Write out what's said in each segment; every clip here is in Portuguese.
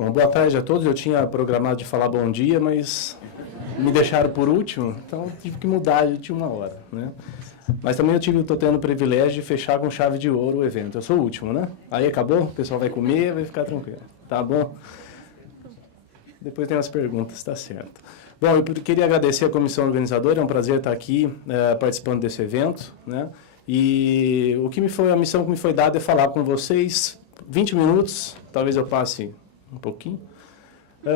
Bom, boa tarde a todos. Eu tinha programado de falar bom dia, mas me deixaram por último, então tive que mudar de última hora, né? Mas também estou tendo o privilégio de fechar com chave de ouro o evento. Eu sou o último, né? Aí acabou, o pessoal vai comer, vai ficar tranquilo. Tá bom? Depois tem as perguntas, tá certo. Bom, eu queria agradecer a comissão organizadora, é um prazer estar aqui participando desse evento, né? E a missão que me foi dada é falar com vocês 20 minutos, talvez eu passe um pouquinho,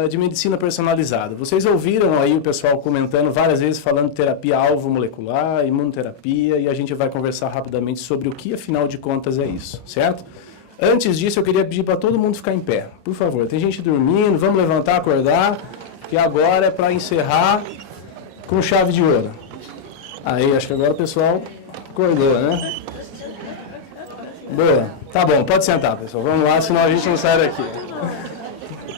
de medicina personalizada. Vocês ouviram aí o pessoal comentando várias vezes, falando de terapia alvo molecular, imunoterapia, e a gente vai conversar rapidamente sobre o que, afinal de contas, é isso, certo? Antes disso, eu queria pedir para todo mundo ficar em pé, por favor. Tem gente dormindo, vamos levantar, acordar, que agora é para encerrar com chave de ouro. Aí, acho que agora o pessoal acordou, né? Boa. Tá bom, pode sentar, pessoal. Vamos lá, senão a gente não sai daqui.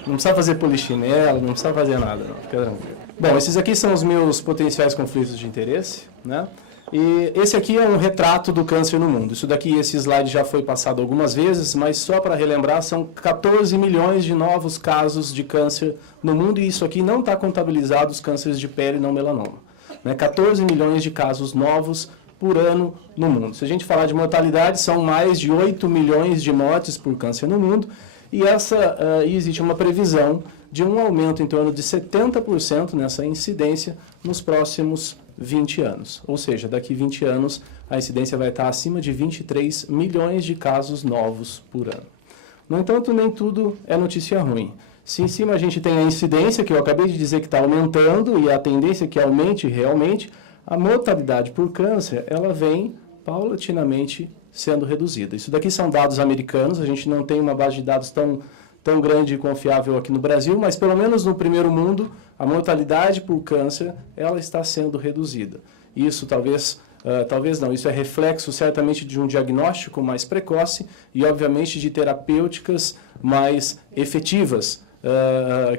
Não precisa fazer polichinelo, não precisa fazer nada, não. Fica tranquilo. Bom, esses aqui são os meus potenciais conflitos de interesse, né? E esse aqui é um retrato do câncer no mundo. Isso daqui, esse slide já foi passado algumas vezes, mas só para relembrar, são 14 milhões de novos casos de câncer no mundo, e isso aqui não está contabilizado os cânceres de pele não melanoma, né? 14 milhões de casos novos por ano no mundo. Se a gente falar de mortalidade, são mais de 8 milhões de mortes por câncer no mundo, e existe uma previsão de um aumento em torno de 70% nessa incidência nos próximos 20 anos. Ou seja, daqui 20 anos a incidência vai estar acima de 23 milhões de casos novos por ano. No entanto, nem tudo é notícia ruim. Se em cima a gente tem a incidência, que eu acabei de dizer que está aumentando, e a tendência é que aumente realmente, a mortalidade por câncer, ela vem paulatinamente sendo reduzida. Isso daqui são dados americanos, a gente não tem uma base de dados tão grande e confiável aqui no Brasil, mas pelo menos no primeiro mundo, a mortalidade por câncer, ela está sendo reduzida. Isso talvez não, isso é reflexo certamente de um diagnóstico mais precoce e, obviamente, de terapêuticas mais efetivas,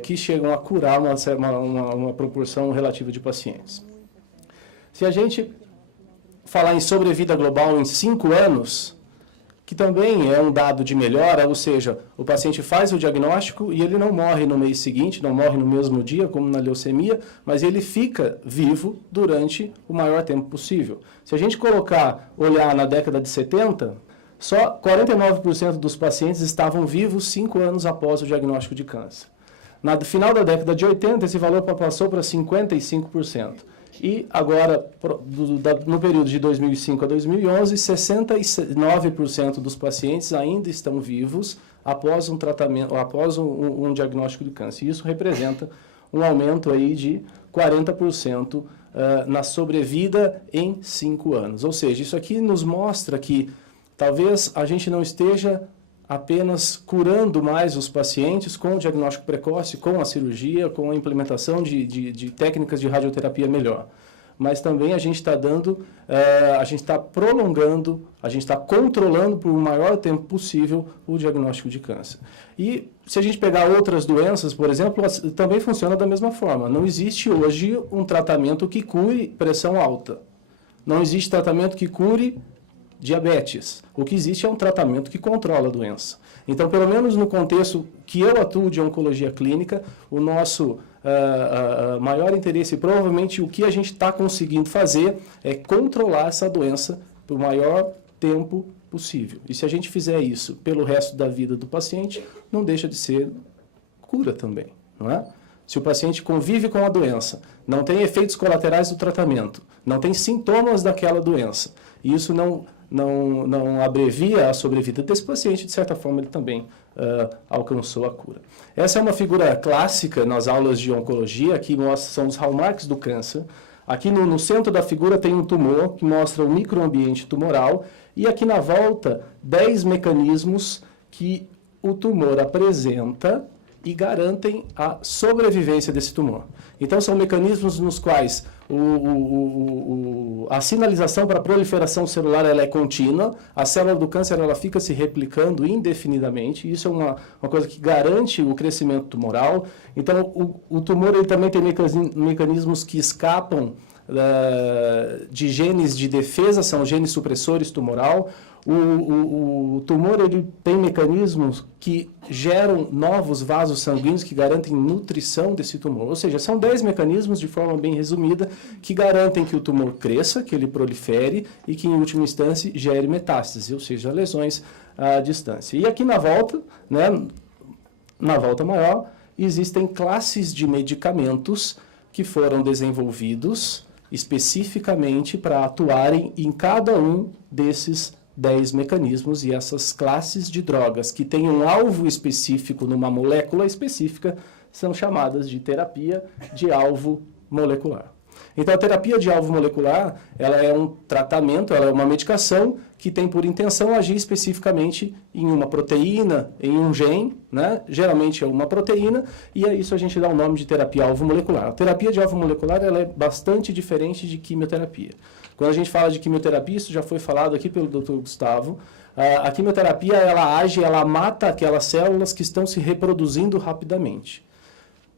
que chegam a curar uma proporção relativa de pacientes. Se a gente falar em sobrevida global em 5 anos, que também é um dado de melhora, ou seja, o paciente faz o diagnóstico e ele não morre no mês seguinte, não morre no mesmo dia, como na leucemia, mas ele fica vivo durante o maior tempo possível. Se a gente olhar na década de 70, só 49% dos pacientes estavam vivos 5 anos após o diagnóstico de câncer. No final da década de 80, esse valor passou para 55%. E agora, no período de 2005 a 2011, 69% dos pacientes ainda estão vivos após um tratamento, após um diagnóstico de câncer. Isso representa um aumento aí de 40% na sobrevida em 5 anos. Ou seja, isso aqui nos mostra que talvez a gente não esteja apenas curando mais os pacientes com o diagnóstico precoce, com a cirurgia, com a implementação de técnicas de radioterapia melhor. Mas também a gente está prolongando, a gente está controlando por o maior tempo possível o diagnóstico de câncer. E se a gente pegar outras doenças, por exemplo, também funciona da mesma forma. Não existe hoje um tratamento que cure pressão alta. Não existe tratamento que cure diabetes. O que existe é um tratamento que controla a doença. Então, pelo menos no contexto que eu atuo de oncologia clínica, o nosso maior interesse, provavelmente o que a gente está conseguindo fazer é controlar essa doença por maior tempo possível. E se a gente fizer isso pelo resto da vida do paciente, não deixa de ser cura também, não é? Se o paciente convive com a doença, não tem efeitos colaterais do tratamento, não tem sintomas daquela doença, e isso não abrevia a sobrevida desse paciente, de certa forma ele também alcançou a cura. Essa é uma figura clássica nas aulas de oncologia, que são os hallmarks do câncer. Aqui no centro da figura tem um tumor, que mostra o microambiente tumoral, e aqui na volta 10 mecanismos que o tumor apresenta e garantem a sobrevivência desse tumor. Então, são mecanismos nos quais a sinalização para a proliferação celular ela é contínua, a célula do câncer ela fica se replicando indefinidamente, isso é uma coisa que garante o crescimento tumoral. Então, o tumor ele também tem mecanismos que escapam de genes de defesa, são genes supressores tumoral. O tumor ele tem mecanismos que geram novos vasos sanguíneos que garantem nutrição desse tumor. Ou seja, são 10 mecanismos, de forma bem resumida, que garantem que o tumor cresça, que ele prolifere e que, em última instância, gere metástase, ou seja, lesões à distância. E aqui na volta, né, na volta maior, existem classes de medicamentos que foram desenvolvidos especificamente para atuarem em cada um desses 10 mecanismos, e essas classes de drogas que têm um alvo específico numa molécula específica são chamadas de terapia de alvo molecular. Então, a terapia de alvo molecular, ela é um tratamento, ela é uma medicação que tem por intenção agir especificamente em uma proteína, em um gene, né? Geralmente é uma proteína, e a isso a gente dá o nome de terapia alvo molecular. A terapia de alvo molecular, ela é bastante diferente de quimioterapia. Quando a gente fala de quimioterapia, isso já foi falado aqui pelo Dr. Gustavo, a quimioterapia, ela age, ela mata aquelas células que estão se reproduzindo rapidamente.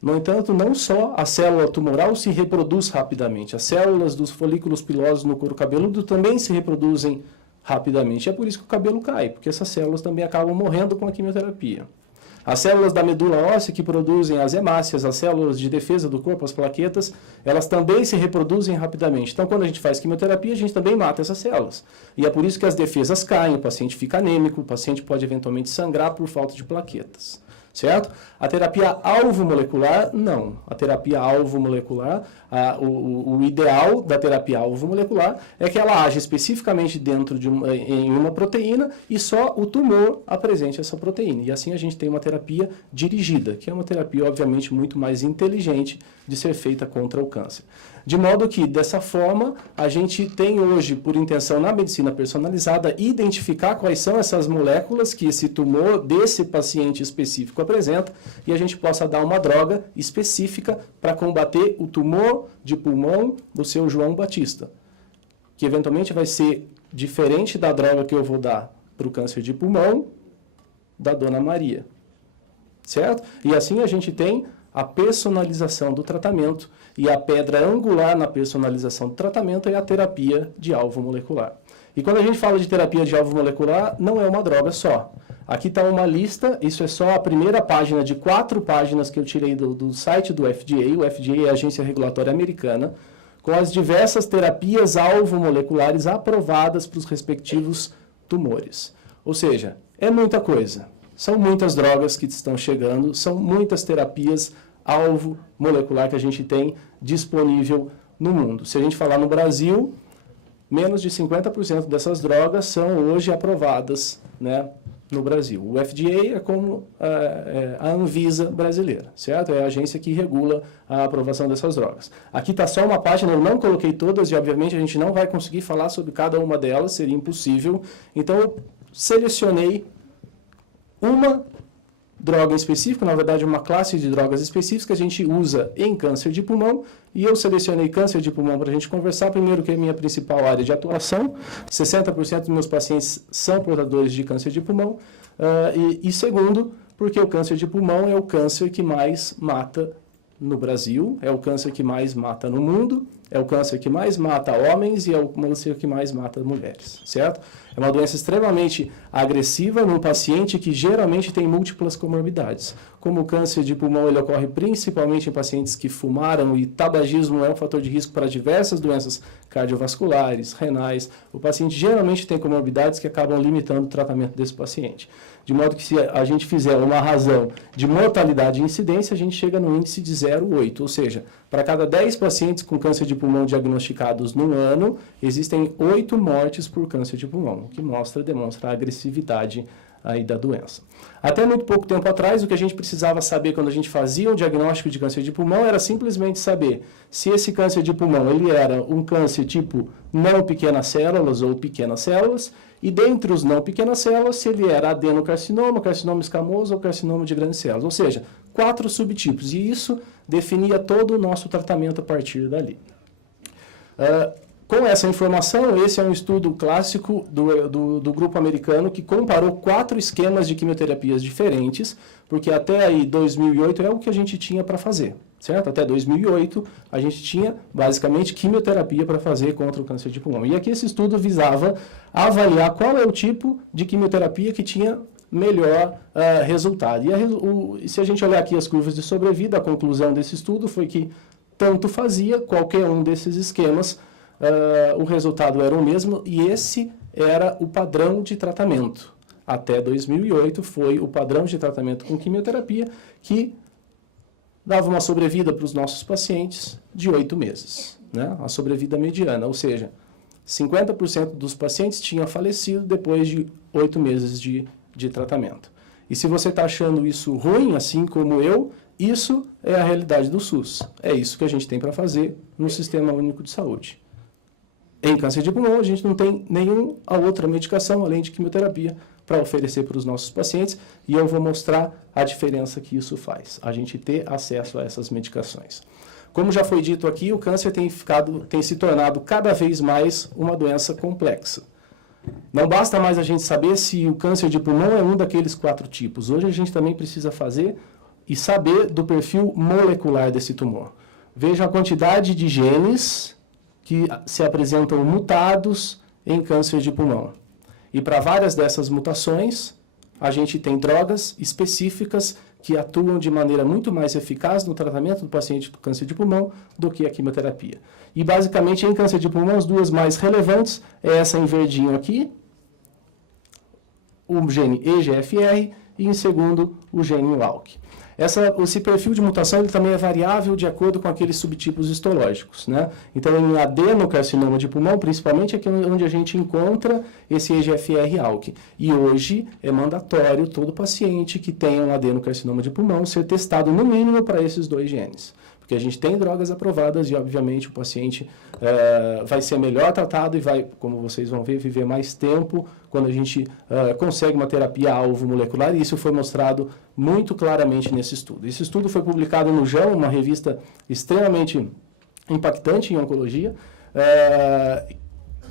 No entanto, não só a célula tumoral se reproduz rapidamente, as células dos folículos pilosos no couro cabeludo também se reproduzem rapidamente. É por isso que o cabelo cai, porque essas células também acabam morrendo com a quimioterapia. As células da medula óssea que produzem as hemácias, as células de defesa do corpo, as plaquetas, elas também se reproduzem rapidamente. Então, quando a gente faz quimioterapia, a gente também mata essas células. E é por isso que as defesas caem, o paciente fica anêmico, o paciente pode eventualmente sangrar por falta de plaquetas. Certo? A terapia alvo molecular, não. A terapia alvo molecular, o ideal da terapia alvo molecular é que ela age especificamente dentro de em uma proteína e só o tumor apresente essa proteína. E assim a gente tem uma terapia dirigida, que é uma terapia, obviamente, muito mais inteligente de ser feita contra o câncer. De modo que, dessa forma, a gente tem hoje, por intenção na medicina personalizada, identificar quais são essas moléculas que esse tumor desse paciente específico apresenta e a gente possa dar uma droga específica para combater o tumor de pulmão do seu João Batista, que eventualmente vai ser diferente da droga que eu vou dar para o câncer de pulmão da Dona Maria. Certo? E assim a gente tem a personalização do tratamento, e a pedra angular na personalização do tratamento é a terapia de alvo molecular. E quando a gente fala de terapia de alvo molecular, não é uma droga só. Aqui está uma lista, isso é só a primeira página de 4 páginas que eu tirei do site do FDA, o FDA é a Agência Regulatória Americana, com as diversas terapias alvo moleculares aprovadas para os respectivos tumores. Ou seja, é muita coisa. São muitas drogas que estão chegando, são muitas terapias alvo molecular que a gente tem disponível no mundo. Se a gente falar no Brasil, menos de 50% dessas drogas são hoje aprovadas, né, no Brasil. O FDA é como a Anvisa brasileira, certo? É a agência que regula a aprovação dessas drogas. Aqui está só uma página, eu não coloquei todas e, obviamente, a gente não vai conseguir falar sobre cada uma delas, seria impossível. Então, eu selecionei uma droga específica, na verdade uma classe de drogas específicas que a gente usa em câncer de pulmão, e eu selecionei câncer de pulmão para a gente conversar. Primeiro, que é a minha principal área de atuação, 60% dos meus pacientes são portadores de câncer de pulmão, e segundo, porque o câncer de pulmão é o câncer que mais mata no Brasil, é o câncer que mais mata no mundo, é o câncer que mais mata homens e é o câncer que mais mata mulheres, certo? É uma doença extremamente agressiva num paciente que geralmente tem múltiplas comorbidades. Como o câncer de pulmão, ele ocorre principalmente em pacientes que fumaram, e tabagismo é um fator de risco para diversas doenças cardiovasculares, renais. O paciente geralmente tem comorbidades que acabam limitando o tratamento desse paciente. De modo que, se a gente fizer uma razão de mortalidade e incidência, a gente chega no índice de 0,8, ou seja, para cada 10 pacientes com câncer de pulmão diagnosticados no ano, existem 8 mortes por câncer de pulmão, o que demonstra a agressividade aí da doença. Até muito pouco tempo atrás, o que a gente precisava saber quando a gente fazia um diagnóstico de câncer de pulmão era simplesmente saber se esse câncer de pulmão ele era um câncer tipo não pequenas células ou pequenas células, e dentre os não pequenas células, se ele era adenocarcinoma, carcinoma escamoso ou carcinoma de grandes células, ou seja, 4 subtipos, e isso definia todo o nosso tratamento a partir dali. Com essa informação, esse é um estudo clássico do grupo americano que comparou 4 esquemas de quimioterapias diferentes, porque até aí 2008 é o que a gente tinha para fazer, certo? Até 2008 a gente tinha basicamente quimioterapia para fazer contra o câncer de pulmão. E aqui esse estudo visava avaliar qual é o tipo de quimioterapia que tinha melhor resultado. E se a gente olhar aqui as curvas de sobrevida, a conclusão desse estudo foi que tanto fazia qualquer um desses esquemas, o resultado era o mesmo, e esse era o padrão de tratamento. Até 2008 foi o padrão de tratamento com quimioterapia que dava uma sobrevida para os nossos pacientes de 8 meses, né? A sobrevida mediana, ou seja, 50% dos pacientes tinham falecido depois de 8 meses de tratamento. E se você está achando isso ruim, assim como eu, isso é a realidade do SUS. É isso que a gente tem para fazer no Sistema Único de Saúde. Em câncer de pulmão, a gente não tem nenhuma outra medicação, além de quimioterapia, para oferecer para os nossos pacientes, e eu vou mostrar a diferença que isso faz, a gente ter acesso a essas medicações. Como já foi dito aqui, o câncer tem se tornado cada vez mais uma doença complexa. Não basta mais a gente saber se o câncer de pulmão é um daqueles 4 tipos. Hoje a gente também precisa fazer e saber do perfil molecular desse tumor. Veja a quantidade de genes que se apresentam mutados em câncer de pulmão. E para várias dessas mutações, a gente tem drogas específicas que atuam de maneira muito mais eficaz no tratamento do paciente com câncer de pulmão do que a quimioterapia. E basicamente em câncer de pulmão, as duas mais relevantes é essa em verdinho aqui, o gene EGFR, e em segundo, o gene ALK. Esse perfil de mutação ele também é variável de acordo com aqueles subtipos histológicos, né? Então, em adenocarcinoma de pulmão, principalmente, é onde a gente encontra esse EGFR-ALK. E hoje é mandatório todo paciente que tenha um adenocarcinoma de pulmão ser testado no mínimo para esses 2 genes. Porque a gente tem drogas aprovadas e, obviamente, o paciente vai ser melhor tratado e vai, como vocês vão ver, viver mais tempo quando a gente consegue uma terapia alvo molecular, e isso foi mostrado muito claramente nesse estudo. Esse estudo foi publicado no JAMA, uma revista extremamente impactante em oncologia,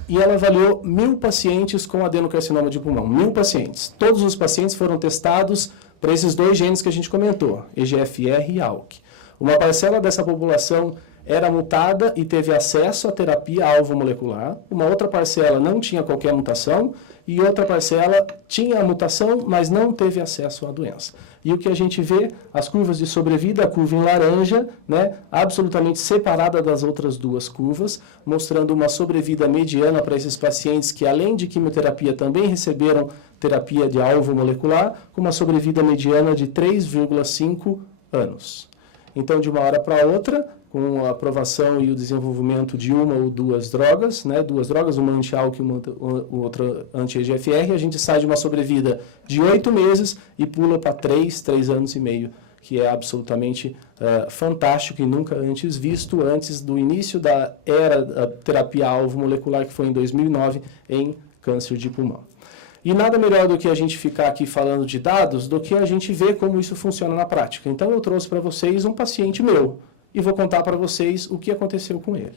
e ela avaliou 1.000 pacientes com adenocarcinoma de pulmão. 1.000 pacientes. Todos os pacientes foram testados para esses 2 genes que a gente comentou, EGFR e ALK. Uma parcela dessa população era mutada e teve acesso à terapia alvo molecular, uma outra parcela não tinha qualquer mutação e outra parcela tinha a mutação, mas não teve acesso à doença. E o que a gente vê, as curvas de sobrevida, a curva em laranja, né, absolutamente separada das outras 2 curvas, mostrando uma sobrevida mediana para esses pacientes que, além de quimioterapia, também receberam terapia de alvo molecular, com uma sobrevida mediana de 3,5 anos. Então, de uma hora para outra, com a aprovação e o desenvolvimento de uma ou 2 drogas, né, 2 drogas, uma anti-ALK e outra anti-EGFR, a gente sai de uma sobrevida de 8 meses e pula para 3 anos e meio, que é absolutamente fantástico e nunca antes visto, antes do início da era da terapia-alvo molecular, que foi em 2009, em câncer de pulmão. E nada melhor do que a gente ficar aqui falando de dados do que a gente ver como isso funciona na prática. Então eu trouxe para vocês um paciente meu e vou contar para vocês o que aconteceu com ele.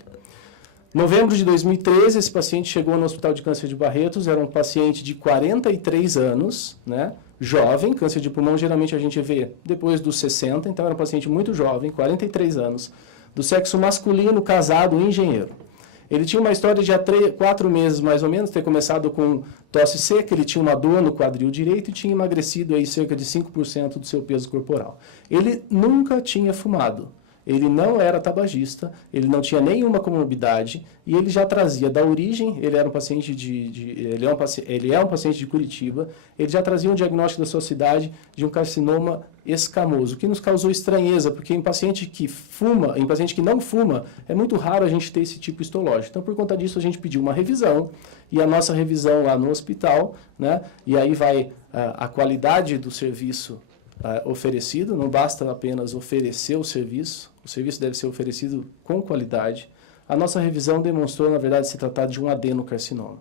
Em novembro de 2013, esse paciente chegou no Hospital de Câncer de Barretos, era um paciente de 43 anos, né, jovem, câncer de pulmão geralmente a gente vê depois dos 60, então era um paciente muito jovem, 43 anos, do sexo masculino, casado, engenheiro. Ele tinha uma história de há 4 meses, mais ou menos, ter começado com tosse seca, ele tinha uma dor no quadril direito e tinha emagrecido aí cerca de 5% do seu peso corporal. Ele nunca tinha fumado, ele não era tabagista, ele não tinha nenhuma comorbidade e ele já trazia da origem, ele era um paciente ele é um paciente de Curitiba, ele já trazia um diagnóstico da sua cidade de um carcinoma escamoso, que nos causou estranheza, porque em paciente que fuma, em paciente que não fuma, é muito raro a gente ter esse tipo histológico. Então, por conta disso, a gente pediu uma revisão, e a nossa revisão lá no hospital, né, e aí vai a qualidade do serviço oferecido, não basta apenas oferecer o serviço deve ser oferecido com qualidade. A nossa revisão demonstrou, na verdade, se tratar de um adenocarcinoma.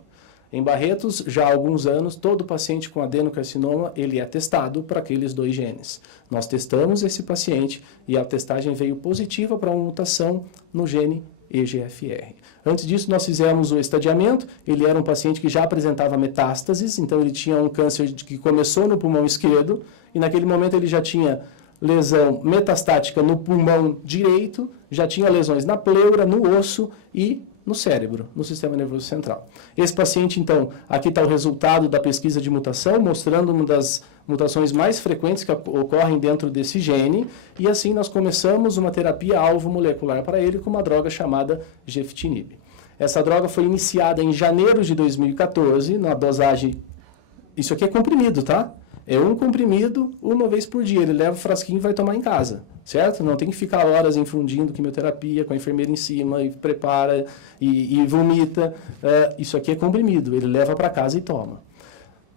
Em Barretos, já há alguns anos, todo paciente com adenocarcinoma, ele é testado para aqueles 2 genes. Nós testamos esse paciente e a testagem veio positiva para uma mutação no gene EGFR. Antes disso, nós fizemos o estadiamento, ele era um paciente que já apresentava metástases, então ele tinha um câncer que começou no pulmão esquerdo, e naquele momento ele já tinha lesão metastática no pulmão direito, já tinha lesões na pleura, no osso e no cérebro, no sistema nervoso central. Esse paciente, então, aqui está o resultado da pesquisa de mutação, mostrando uma das mutações mais frequentes que ocorrem dentro desse gene, e assim nós começamos uma terapia alvo molecular para ele com uma droga chamada gefitinib. Essa droga foi iniciada em janeiro de 2014, na dosagem... Isso aqui é comprimido, tá? É um comprimido uma vez por dia. Ele leva o frasquinho e vai tomar em casa, certo? Não tem que ficar horas infundindo quimioterapia com a enfermeira em cima e prepara e vomita. Isso aqui é comprimido. Ele leva para casa e toma.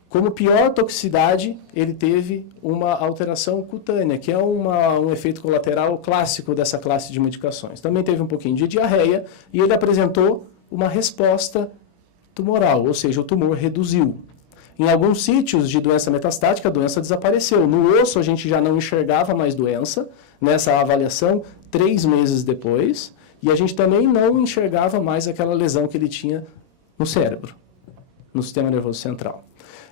Como pior toxicidade, ele teve uma alteração cutânea, que é um efeito colateral clássico dessa classe de medicações. Também teve um pouquinho de diarreia e ele apresentou uma resposta tumoral, ou seja, o tumor reduziu. Em alguns sítios de doença metastática, a doença desapareceu. No osso, a gente já não enxergava mais doença, nessa avaliação, 3 meses depois, e a gente também não enxergava mais aquela lesão que ele tinha no cérebro, no sistema nervoso central.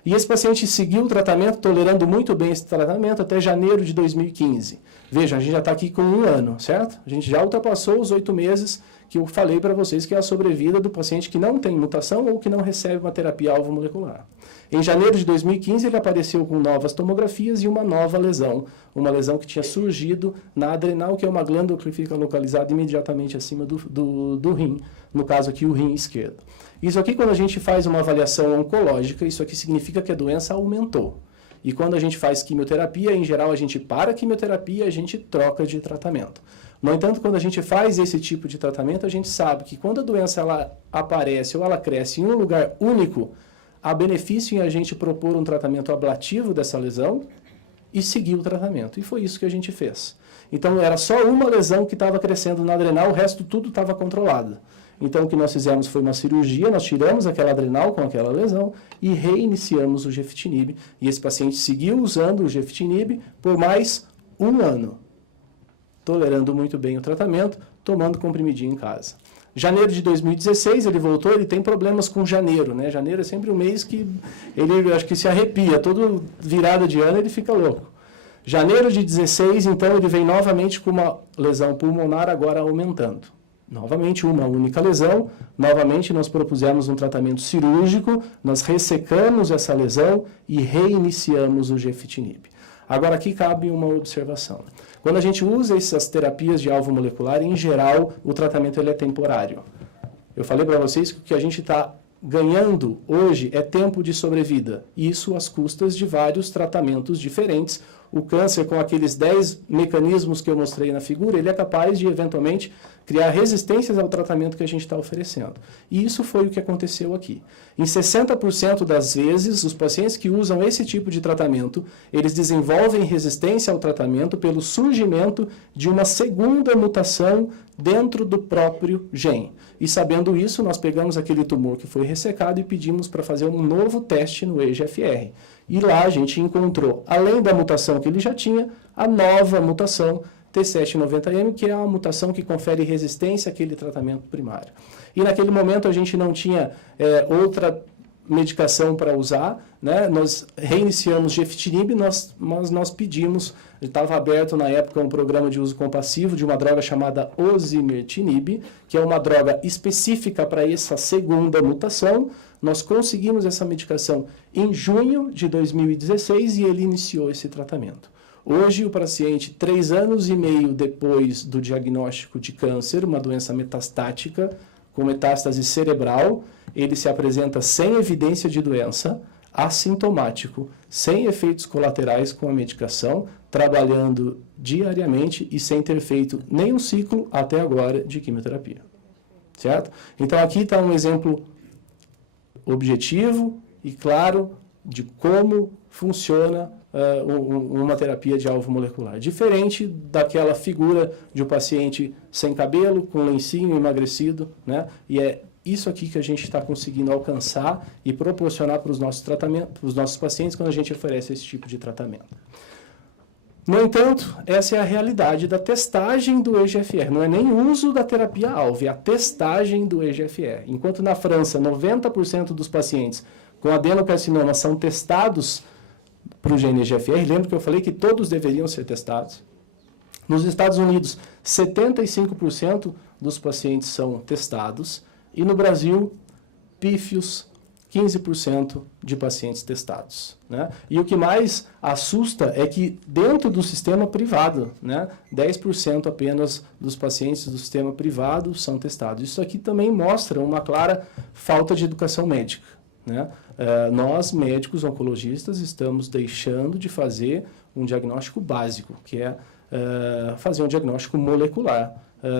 E esse paciente seguiu o tratamento, tolerando muito bem esse tratamento, até janeiro de 2015. Vejam, a gente já está aqui com 1 ano, certo? A gente já ultrapassou os 8 meses que eu falei para vocês que é a sobrevida do paciente que não tem mutação ou que não recebe uma terapia alvo molecular. Em janeiro de 2015, ele apareceu com novas tomografias e uma nova lesão. Uma lesão que tinha surgido na adrenal, que é uma glândula que fica localizada imediatamente acima do rim, no caso aqui o rim esquerdo. Isso aqui, quando a gente faz uma avaliação oncológica, isso aqui significa que a doença aumentou. E quando a gente faz quimioterapia, em geral, a gente para a quimioterapia e a gente troca de tratamento. No entanto, quando a gente faz esse tipo de tratamento, a gente sabe que quando a doença ela aparece ou ela cresce em um lugar único, há benefício em a gente propor um tratamento ablativo dessa lesão e seguir o tratamento. E foi isso que a gente fez. Então, era só uma lesão que estava crescendo na adrenal, o resto tudo estava controlado. Então, o que nós fizemos foi uma cirurgia, nós tiramos aquela adrenal com aquela lesão e reiniciamos o gefitinib. E esse paciente seguiu usando o gefitinib por mais 1 ano, tolerando muito bem o tratamento, tomando comprimidinho em casa. Janeiro de 2016, ele voltou, ele tem problemas com janeiro, né? Janeiro é sempre um mês que ele, acho que se arrepia, todo virada de ano ele fica louco. Janeiro de 16, então, ele vem novamente com uma lesão pulmonar agora aumentando. Novamente, uma única lesão, novamente nós propusemos um tratamento cirúrgico, nós ressecamos essa lesão e reiniciamos o gefitinib. Agora, aqui cabe uma observação. Quando a gente usa essas terapias de alvo molecular, em geral, o tratamento ele é temporário. Eu falei para vocês que o que a gente está ganhando hoje é tempo de sobrevida. Isso às custas de vários tratamentos diferentes. O câncer, com aqueles 10 mecanismos que eu mostrei na figura, ele é capaz de, eventualmente, criar resistências ao tratamento que a gente está oferecendo. E isso foi o que aconteceu aqui. Em 60% das vezes, os pacientes que usam esse tipo de tratamento, eles desenvolvem resistência ao tratamento pelo surgimento de uma segunda mutação dentro do próprio gene. E sabendo isso, nós pegamos aquele tumor que foi ressecado e pedimos para fazer um novo teste no EGFR. E lá a gente encontrou, além da mutação que ele já tinha, a nova mutação T790M, que é uma mutação que confere resistência àquele tratamento primário. E naquele momento a gente não tinha outra medicação para usar, né? Nós reiniciamos gefitinib, mas nós pedimos, estava aberto na época um programa de uso compassivo de uma droga chamada osimertinib, que é uma droga específica para essa segunda mutação. Nós conseguimos essa medicação em junho de 2016 e ele iniciou esse tratamento. Hoje, o paciente, 3 anos e meio depois do diagnóstico de câncer, uma doença metastática, com metástase cerebral, ele se apresenta sem evidência de doença, assintomático, sem efeitos colaterais com a medicação, trabalhando diariamente e sem ter feito nenhum ciclo até agora de quimioterapia. Certo? Então, aqui está um exemplo objetivo e claro de como funciona uma terapia de alvo molecular. Diferente daquela figura de um paciente sem cabelo, com lencinho, emagrecido, né? E é isso aqui que a gente está conseguindo alcançar e proporcionar para os nossos tratamentos, para os nossos pacientes quando a gente oferece esse tipo de tratamento. No entanto, essa é a realidade da testagem do EGFR. Não é nem o uso da terapia-alvo, é a testagem do EGFR. Enquanto na França, 90% dos pacientes com adenocarcinoma são testados para o gene EGFR, lembra que eu falei que todos deveriam ser testados? Nos Estados Unidos, 75% dos pacientes são testados, e no Brasil, pífios, 15% de pacientes testados, né? E o que mais assusta é que dentro do sistema privado, né, 10% apenas dos pacientes do sistema privado são testados. Isso aqui também mostra uma clara falta de educação médica, né? Nós, médicos oncologistas, estamos deixando de fazer um diagnóstico básico, que é fazer um diagnóstico molecular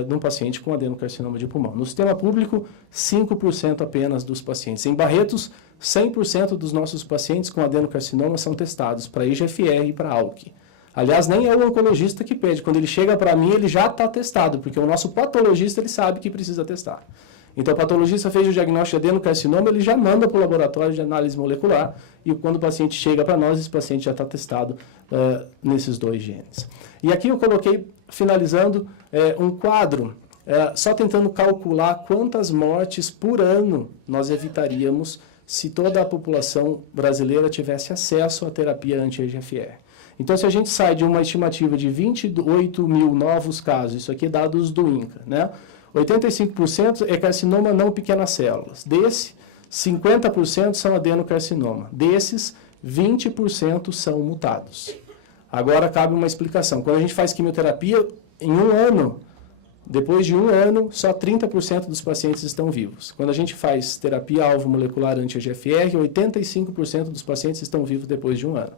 de um paciente com adenocarcinoma de pulmão. No sistema público, 5% apenas dos pacientes. Em Barretos, 100% dos nossos pacientes com adenocarcinoma são testados para EGFR e para ALK. Aliás, nem é o oncologista que pede. Quando ele chega para mim, ele já está testado, porque o nosso patologista ele sabe que precisa testar. Então, o patologista fez o diagnóstico de adenocarcinoma, ele já manda para o laboratório de análise molecular, e quando o paciente chega para nós, esse paciente já está testado nesses 2 genes. E aqui eu coloquei, finalizando, um quadro, só tentando calcular quantas mortes por ano nós evitaríamos se toda a população brasileira tivesse acesso à terapia anti-EGFR. Então, se a gente sai de uma estimativa de 28 mil novos casos, isso aqui é dados do INCA, né? 85% é carcinoma não pequenas células. Desse, 50% são adenocarcinoma. Desses, 20% são mutados. Agora cabe uma explicação. Quando a gente faz quimioterapia, em um ano, depois de um ano, só 30% dos pacientes estão vivos. Quando a gente faz terapia-alvo molecular anti-EGFR, 85% dos pacientes estão vivos depois de um ano.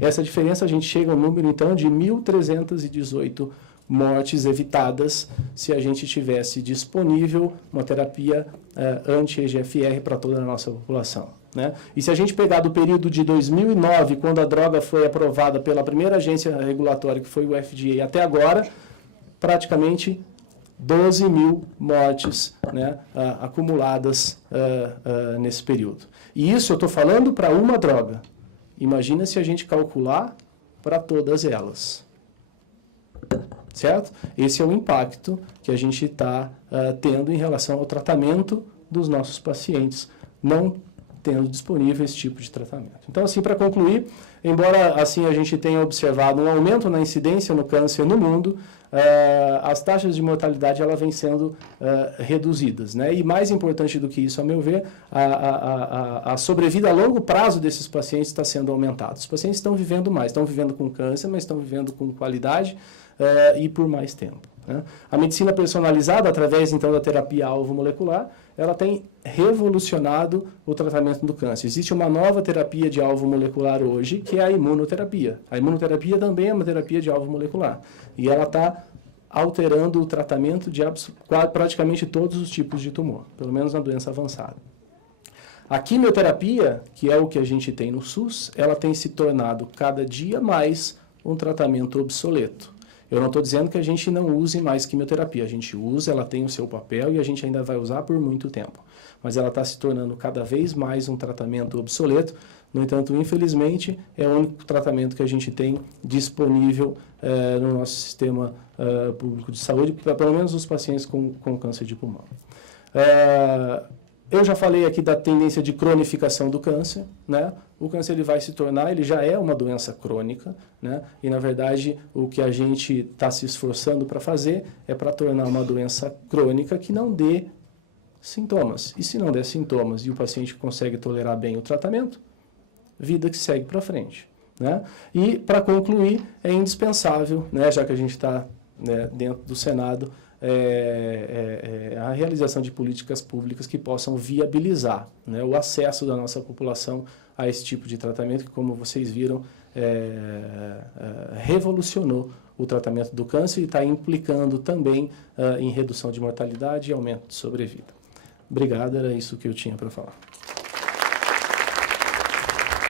Essa diferença, a gente chega ao número, então, de 1.318 mortes evitadas se a gente tivesse disponível uma terapia anti-EGFR para toda a nossa população, né? E se a gente pegar do período de 2009, quando a droga foi aprovada pela primeira agência regulatória, que foi o FDA, até agora, praticamente 12 mil mortes, né, acumuladas nesse período. E isso eu estou falando para uma droga. Imagina se a gente calcular para todas elas. Certo? Esse é o impacto que a gente está tendo em relação ao tratamento dos nossos pacientes, não tendo disponível esse tipo de tratamento. Então, assim, para concluir, embora assim a gente tenha observado um aumento na incidência no câncer no mundo, as taxas de mortalidade elas vêm sendo reduzidas, né? E mais importante do que isso, a meu ver, a sobrevida a longo prazo desses pacientes está sendo aumentada. Os pacientes estão vivendo mais, estão vivendo com câncer, mas estão vivendo com qualidade e por mais tempo, né? A medicina personalizada, através então da terapia-alvo molecular, ela tem revolucionado o tratamento do câncer. Existe uma nova terapia de alvo molecular hoje, que é a imunoterapia. A imunoterapia também é uma terapia de alvo molecular. E ela está alterando o tratamento de praticamente todos os tipos de tumor, pelo menos na doença avançada. A quimioterapia, que é o que a gente tem no SUS, ela tem se tornado cada dia mais um tratamento obsoleto. Eu não estou dizendo que a gente não use mais quimioterapia. A gente usa, ela tem o seu papel e a gente ainda vai usar por muito tempo. Mas ela está se tornando cada vez mais um tratamento obsoleto. No entanto, infelizmente, é o único tratamento que a gente tem disponível no nosso sistema público de saúde, para pelo menos os pacientes com câncer de pulmão. Eu já falei aqui da tendência de cronificação do câncer, né? O câncer ele vai se tornar, ele já é uma doença crônica, né? E na verdade o que a gente está se esforçando para fazer é para tornar uma doença crônica que não dê sintomas. E se não der sintomas e o paciente consegue tolerar bem o tratamento, vida que segue para frente, né? E para concluir, é indispensável, né, já que a gente está, né, dentro do Senado, a realização de políticas públicas que possam viabilizar, né, o acesso da nossa população a esse tipo de tratamento que, como vocês viram, revolucionou o tratamento do câncer e está implicando também em redução de mortalidade e aumento de sobrevida. Obrigado, era isso que eu tinha para falar.